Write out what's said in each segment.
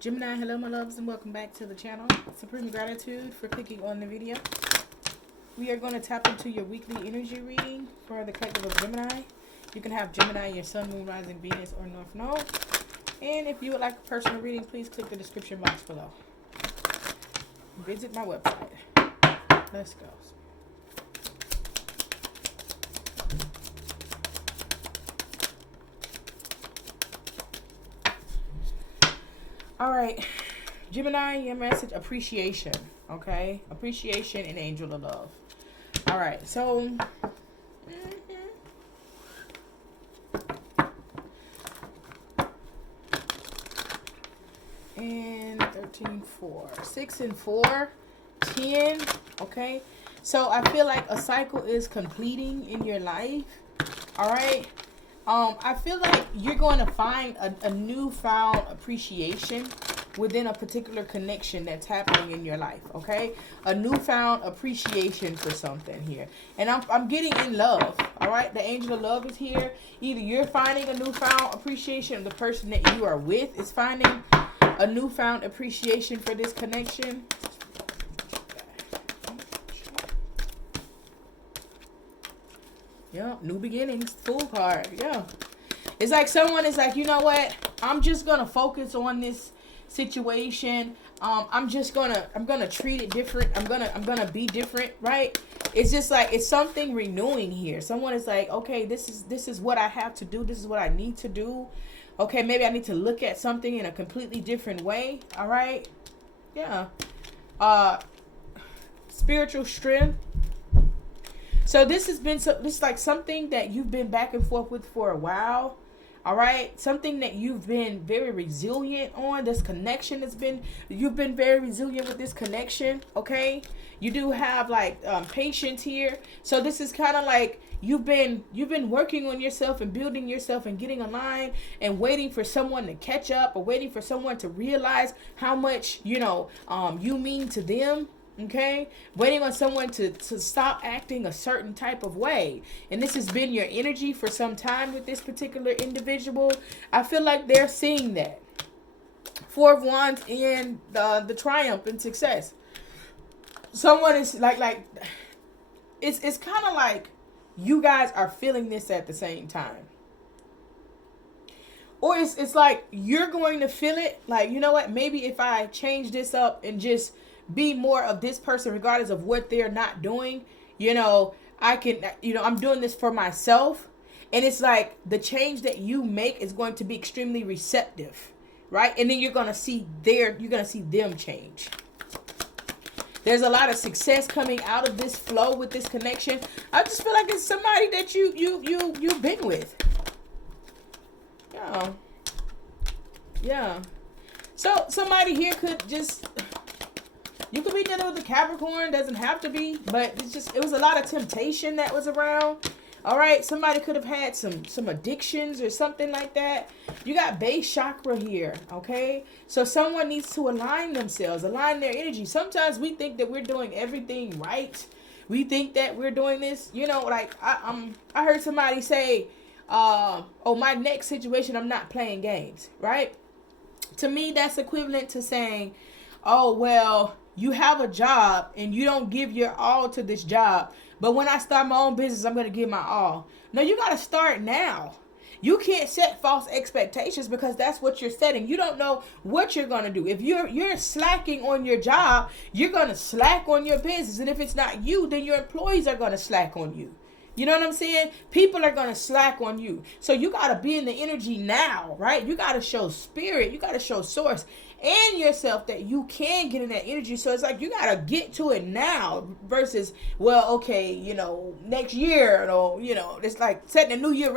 Gemini, hello my loves, and welcome back to the channel. Supreme gratitude for clicking on the video. We are going to tap into your weekly energy reading for the collective of Gemini. You can have Gemini, your sun, moon, rising, Venus, or North Node. And if you would like a personal reading, please click the description box below. Visit my website. Let's go. All right, Gemini, your message, appreciation, okay? Appreciation and angel of love. All right, so and 13, 4, 6 and 4, 10, okay? So I feel like a cycle is completing in your life, all right? I feel like you're going to find a newfound appreciation within a particular connection that's happening in your life, okay? A newfound appreciation for something here. And I'm getting in love, all right? The angel of love is here. Either you're finding a newfound appreciation, or the person that you are with is finding a newfound appreciation for this connection. Yeah, new beginnings, Fool card. Yeah, it's like someone is like, you know what? I'm just gonna focus on this situation. I'm gonna treat it different. I'm gonna be different, right? It's just like it's something renewing here. Someone is like, okay, this is what I have to do. This is what I need to do. Okay, maybe I need to look at something in a completely different way. All right, yeah. Spiritual strength. So this has been this like something that you've been back and forth with for a while, all right? Something that you've been very resilient on. This connection has been, you've been very resilient with this connection, okay? You do have like patience here. So this is kind of like you've been working on yourself and building yourself and getting aligned and waiting for someone to catch up, or waiting for someone to realize how much, you know, you mean to them. Okay, waiting on someone to stop acting a certain type of way. And this has been your energy for some time with this particular individual. I feel like they're seeing that. Four of Wands and the triumph and success. Someone is like it's kind of like you guys are feeling this at the same time. Or it's like you're going to feel it like, you know what, maybe if I change this up and just be more of this person regardless of what they're not doing, you know, I can, you know, I'm doing this for myself. And it's like the change that you make is going to be extremely receptive, right? And then you're going to see them change. There's a lot of success coming out of this flow with this connection. I just feel like it's somebody that you've been with. Yeah. So somebody here could just, you could be dealing with a Capricorn, doesn't have to be, but it's just, it was a lot of temptation that was around. All right, somebody could have had some addictions or something like that. You got base chakra here, okay? So someone needs to align themselves, align their energy. Sometimes we think that we're doing everything right. We think that we're doing this, you know, like I heard somebody say, oh, my next situation, I'm not playing games, right? To me, that's equivalent to saying, oh, well, you have a job and you don't give your all to this job, but when I start my own business, I'm going to give my all. No, you got to start now. You can't set false expectations because that's what you're setting. You don't know what you're going to do. If you're slacking on your job, you're going to slack on your business. And if it's not you, then your employees are going to slack on you. You know what I'm saying? People are going to slack on you. So you got to be in the energy now, right? You got to show spirit. You got to show source and yourself that you can get in that energy. So it's like you got to get to it now versus, well, okay, you know, next year, or, you know, it's like setting a New Year's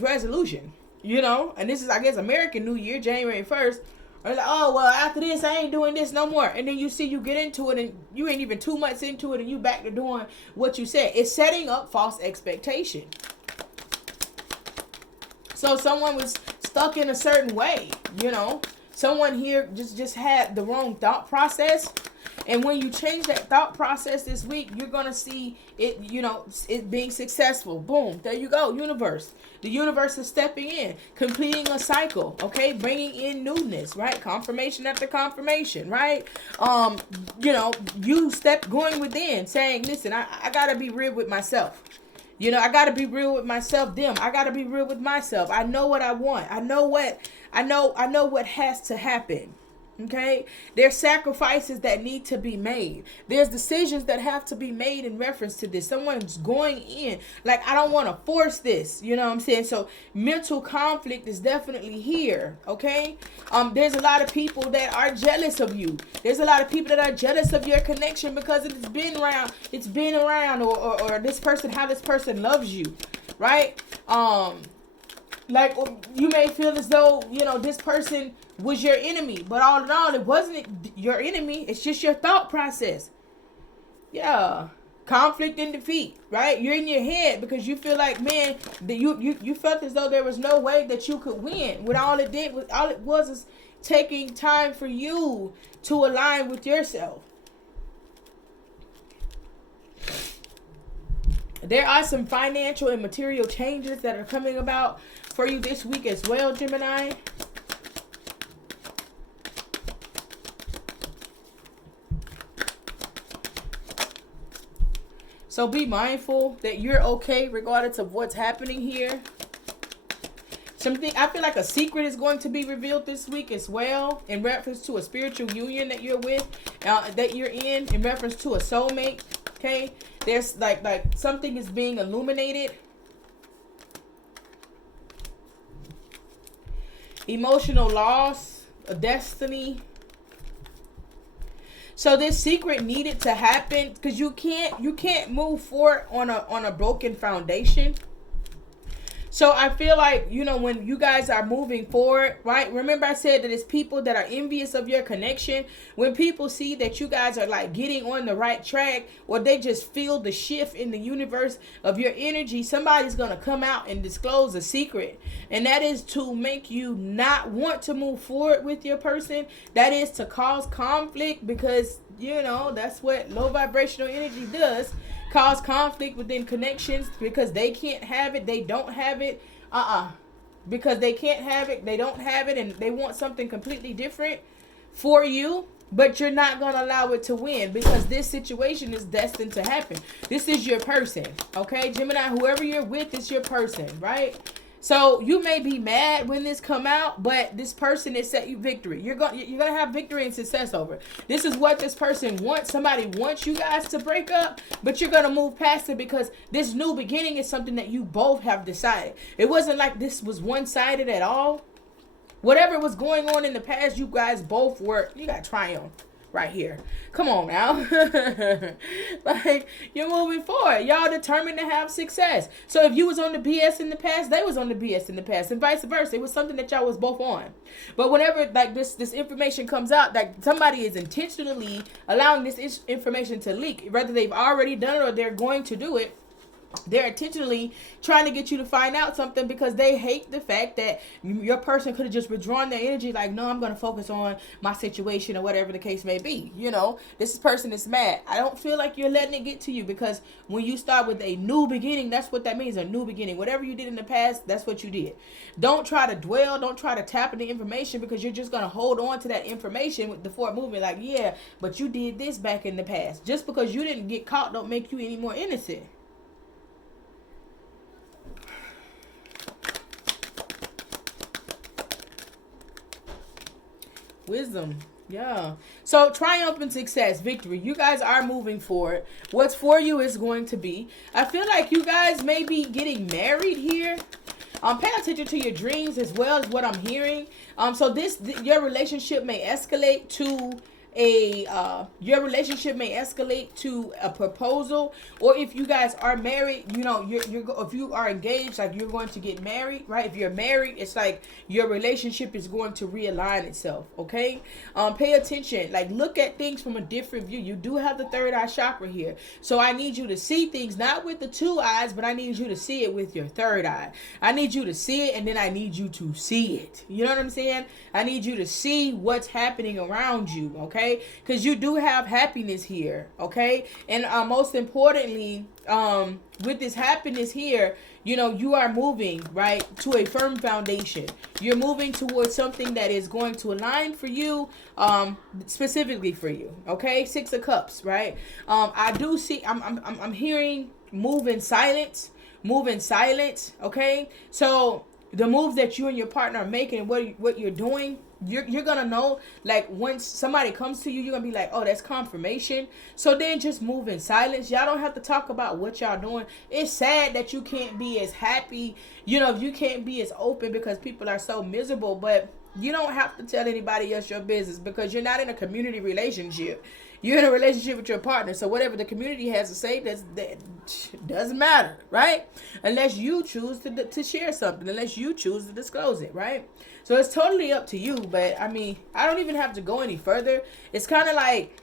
resolution, you know, and this is, I guess, American New Year, January 1st. Or like, oh, well, after this, I ain't doing this no more. And then you see you get into it and you ain't even 2 months into it and you back to doing what you said. It's setting up false expectation. So someone was stuck in a certain way, you know. Someone here just had the wrong thought process. And when you change that thought process this week, you're going to see it, it being successful. Boom. There you go. Universe. The universe is stepping in, completing a cycle, okay? Bringing in newness, right? Confirmation after confirmation, right? You going within, saying, listen, I got to be real with myself. I got to be real with myself. I got to be real with myself. I know what I want. I know what has to happen. Okay, there's sacrifices that need to be made. There's decisions that have to be made in reference to this. Someone's going in like, I don't want to force this. You know what I'm saying? So mental conflict is definitely here. Okay, there's a lot of people that are jealous of you. There's a lot of people that are jealous of your connection because it's been around. Or this person, how this person loves you, right? Like you may feel as though, this person was your enemy, but all in all, it wasn't your enemy. It's just your thought process. Yeah. Conflict and defeat, right? You're in your head because you feel like, man, you felt as though there was no way that you could win. When all it was is taking time for you to align with yourself. There are some financial and material changes that are coming about for you this week as well, Gemini. So be mindful that you're okay regardless of what's happening here. I feel like a secret is going to be revealed this week as well in reference to a spiritual union that you're with, that you're in reference to a soulmate. Okay, there's like something is being illuminated. Emotional loss, a destiny. So this secret needed to happen because you can't move forward on a broken foundation. So I feel like, when you guys are moving forward, right? Remember I said that it's people that are envious of your connection. When people see that you guys are like getting on the right track, or they just feel the shift in the universe of your energy, somebody's going to come out and disclose a secret. And that is to make you not want to move forward with your person. That is to cause conflict because, that's what low vibrational energy does. Cause conflict within connections because they can't have it, they don't have it. Because they can't have it, they don't have it, and they want something completely different for you, but you're not going to allow it to win because this situation is destined to happen. This is your person, okay? Gemini, whoever you're with is your person, right? So you may be mad when this come out, but this person has set you victory. You're gonna have victory and success over it. This is what this person wants. Somebody wants you guys to break up, but you're gonna move past it because this new beginning is something that you both have decided. It wasn't like this was one-sided at all. Whatever was going on in the past, you guys both you got triumph right here. Come on now. Like, you're moving forward. Y'all determined to have success. So if you was on the BS in the past, they was on the BS in the past, and vice versa. It was something that y'all was both on. But whenever like this information comes out, that somebody is intentionally allowing this information to leak, whether they've already done it or they're going to do it, they're intentionally trying to get you to find out something because they hate the fact that your person could have just withdrawn their energy like, no, I'm going to focus on my situation or whatever the case may be. This person is mad. I don't feel like you're letting it get to you because when you start with a new beginning, that's what that means, a new beginning. Whatever you did in the past, that's what you did. Don't try to dwell. Don't try to tap into information because you're just going to hold on to that information with the forward movement like, yeah, but you did this back in the past. Just because you didn't get caught don't make you any more innocent. Wisdom. Yeah. So triumph and success, victory. You guys are moving forward. What's for you is going to be. I feel like you guys may be getting married here. Pay attention to your dreams as well as what I'm hearing. So your relationship may escalate to a proposal, or if you guys are married, if you are engaged, like you're going to get married, right? If you're married, it's like your relationship is going to realign itself. Okay. Pay attention, like look at things from a different view. You do have the third eye chakra here, so I need you to see things not with the two eyes, but I need you to see it with your third eye. I need you to see it, and then I need you to see it. You know what I'm saying? I need you to see what's happening around you. Okay. okay? Because you do have happiness here, okay? And most importantly, with this happiness here, you know, you are moving, right, to a firm foundation. You're moving towards something that is going to align for you, specifically for you, okay? 6 of Cups, right? I do see, I'm hearing move in silence, okay? So the moves that you and your partner are making, what you're doing, you're gonna know, like, once somebody comes to you, you're gonna be like, oh, that's confirmation. So then just move in silence. Y'all don't have to talk about what y'all doing. It's sad that you can't be as happy, you know, you can't be as open because people are so miserable, but you don't have to tell anybody else your business because you're not in a community relationship. You're in a relationship with your partner. So whatever the community has to say, that doesn't matter, right? Unless you choose to share something, unless you choose to disclose it, right? So it's totally up to you. But I mean, I don't even have to go any further. It's kind of like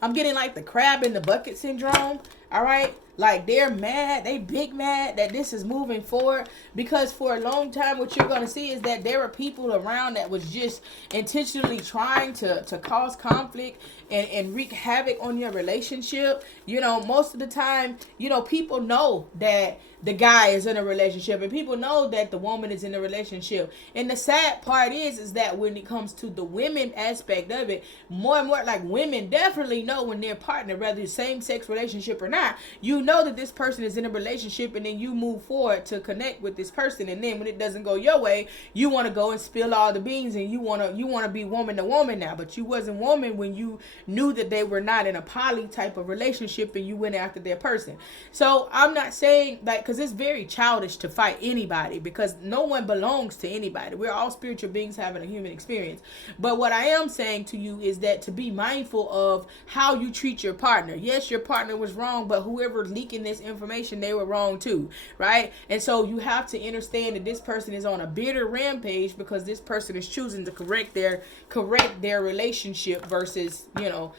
I'm getting like the crab in the bucket syndrome. All right. Like, they're mad, they big mad that this is moving forward, because for a long time what you're going to see is that there were people around that was just intentionally trying to cause conflict and wreak havoc on your relationship. You know, most of the time, you know, people know that the guy is in a relationship and people know that the woman is in a relationship. And the sad part is that when it comes to the women aspect of it, more and more, like, women definitely know when their partner, whether it's same-sex relationship or not, you know that this person is in a relationship, and then you move forward to connect with this person, and then when it doesn't go your way, you want to go and spill all the beans, and you want to be woman to woman now, but you wasn't woman when you knew that they were not in a poly type of relationship and you went after their person. So I'm not saying, like, because it's very childish to fight anybody, because no one belongs to anybody. We're all spiritual beings having a human experience. But what I am saying to you is that to be mindful of how you treat your partner. Yes, your partner was wrong, but whoever leaking this information, they were wrong too, right? And so you have to understand that this person is on a bitter rampage because this person is choosing to correct their relationship versus, you know,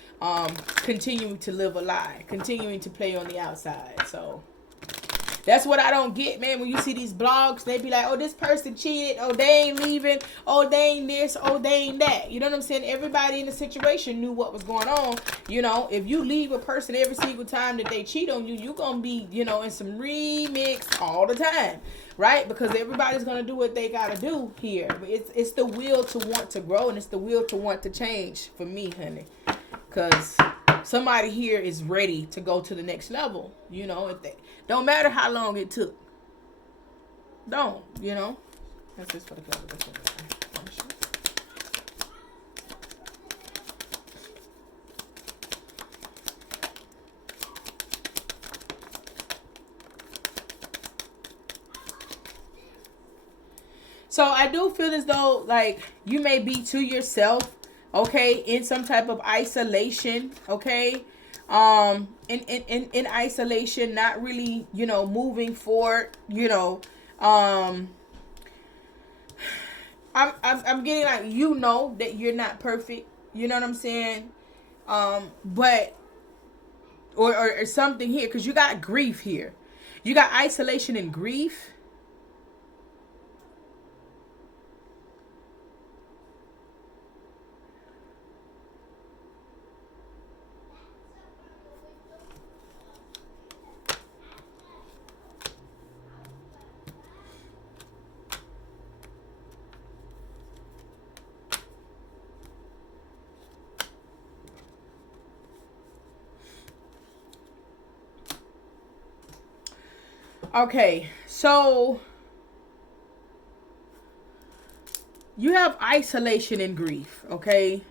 continuing to live a lie, continuing to play on the outside. So that's what I don't get, man. When you see these blogs, they be like, oh, this person cheated. Oh, they ain't leaving. Oh, they ain't this. Oh, they ain't that. You know what I'm saying? Everybody in the situation knew what was going on. You know, if you leave a person every single time that they cheat on you, you're going to be, you know, in some remix all the time, right? Because everybody's going to do what they got to do here. But it's the will to want to grow, and it's the will to want to change for me, honey. Because somebody here is ready to go to the next level, you know, if they don't matter how long it took. Don't, you know. That's just for the club. So I do feel as though, like, you may be to yourself, okay, in some type of isolation, okay, in isolation, not really, you know, moving forward, you know, I'm getting like, you know, that you're not perfect, you know what I'm saying, but, or something here, because you got grief here, you got isolation and grief. Okay, so you have isolation and grief, okay?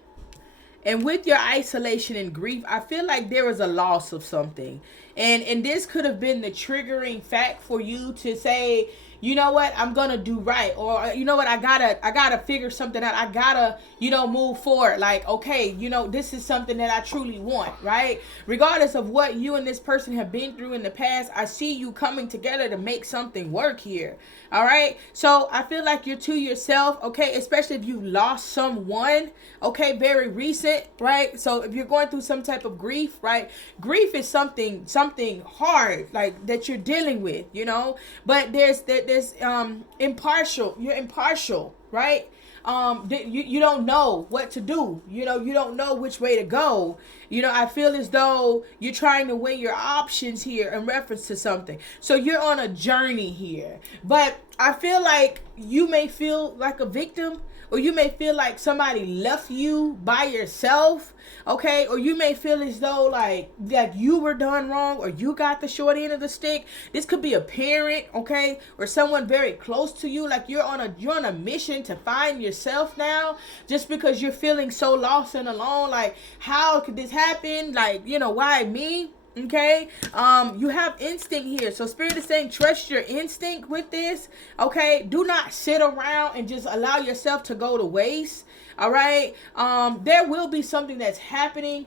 And with your isolation and grief, I feel like there was a loss of something. And this could have been the triggering fact for you to say, you know what, I'm gonna do right, or you know what, I gotta figure something out. I gotta, you know, move forward. Like, okay, you know, this is something that I truly want, right? Regardless of what you and this person have been through in the past, I see you coming together to make something work here. All right, so I feel like you're to yourself, okay, especially if you lost someone, okay, very recent, right? So if you're going through some type of grief, right? Grief is something hard, like, that you're dealing with, you know. But there's impartial. You're impartial, right? you don't know what to do. You know, you don't know which way to go. You know, I feel as though you're trying to weigh your options here in reference to something. So you're on a journey here. But I feel like you may feel like a victim, or you may feel like somebody left you by yourself, okay? Or you may feel as though like you were done wrong, or you got the short end of the stick. This could be a parent, okay? Or someone very close to you. Like you're on a mission to find yourself now, just because you're feeling so lost and alone. Like, how could this happen? Like, you know, why me? Okay, you have instinct here. So Spirit is saying trust your instinct with this. Okay, do not sit around and just allow yourself to go to waste. All right, there will be something that's happening,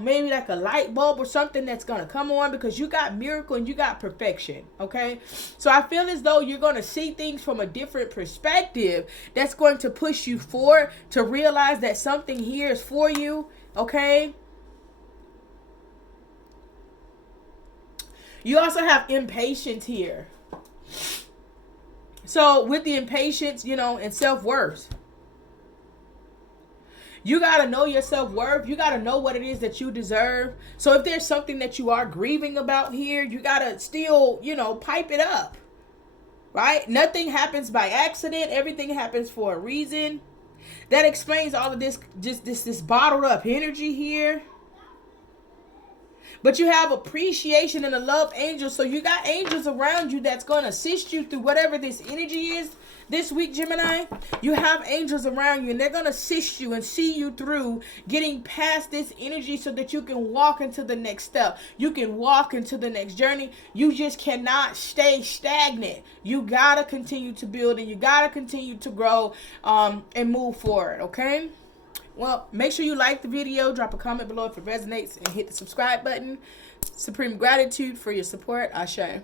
maybe like a light bulb or something that's gonna come on, because you got miracle and you got perfection. Okay, so I feel as though you're gonna see things from a different perspective that's going to push you forward to realize that something here is for you. Okay. You also have impatience here. So with the impatience, you know, and self-worth, you got to know your self-worth. You got to know what it is that you deserve. So if there's something that you are grieving about here, you got to still, you know, pipe it up. Right? Nothing happens by accident. Everything happens for a reason. That explains all of this, just this bottled up energy here. But you have appreciation and a love angel. So you got angels around you that's going to assist you through whatever this energy is this week, Gemini. You have angels around you, and they're going to assist you and see you through getting past this energy so that you can walk into the next step. You can walk into the next journey. You just cannot stay stagnant. You got to continue to build, and you got to continue to grow and move forward, okay? Well, make sure you like the video, drop a comment below if it resonates, and hit the subscribe button. Supreme gratitude for your support. Ashe.